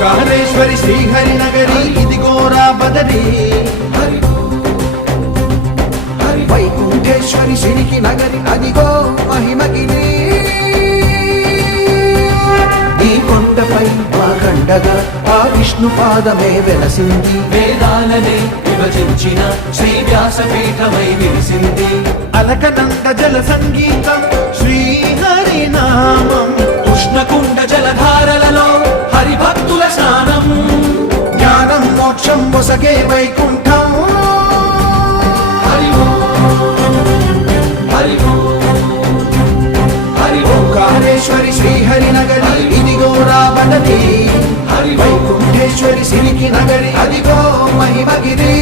ఓంకారేశ్వరి శ్రీహరి నగరి ఇదిగోరా బదరి వైకుంఠేశ్వరి శ్రీకి నగరి అదిగో మహిమగిరి ఈ కొండపై మా కండగా ఆ విష్ణు పాదమే వెలసింది వేదాలనే విభజించిన శ్రీ వ్యాసపీఠమై విరిసింది అలకనంద జల సంగీతం శ్రీహరి నామం ఉష్ణకుండ జలధారలలో హరిభక్తుల స్నానం జ్ఞానం మోక్షం మొసగే వైకుంఠం హరి హరి హరి ఓంకారేశ్వరి శ్రీహరి నగరి ఇదిగో రాబడది హరి వైకుంఠేశ్వరి సిరికి నగరి అదిగో మహిమగిరి